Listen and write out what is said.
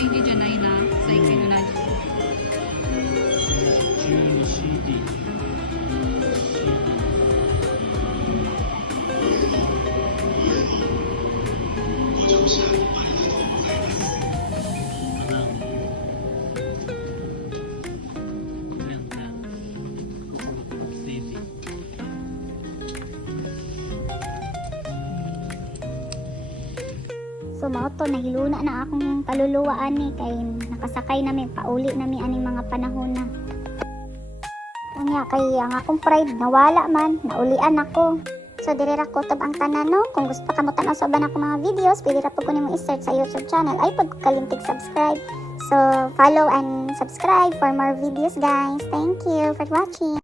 hindi dyan ay na sa ikino na. 12CD。So mao to nahiluna na akong kaluluwaan ni kay nakasakay nami pauli nami aning mga panahon na. Unya kay ang akong pride nawala man, naulian ako. So diri ra ko tab ang tanan no. Kung gusto ka mo tan-aw sa uban ako mga videos, pwede ra pud ko nimo i-search sa YouTube channel. Ay pag kalimtig subscribe. So follow and subscribe for more videos guys. Thank you for watching.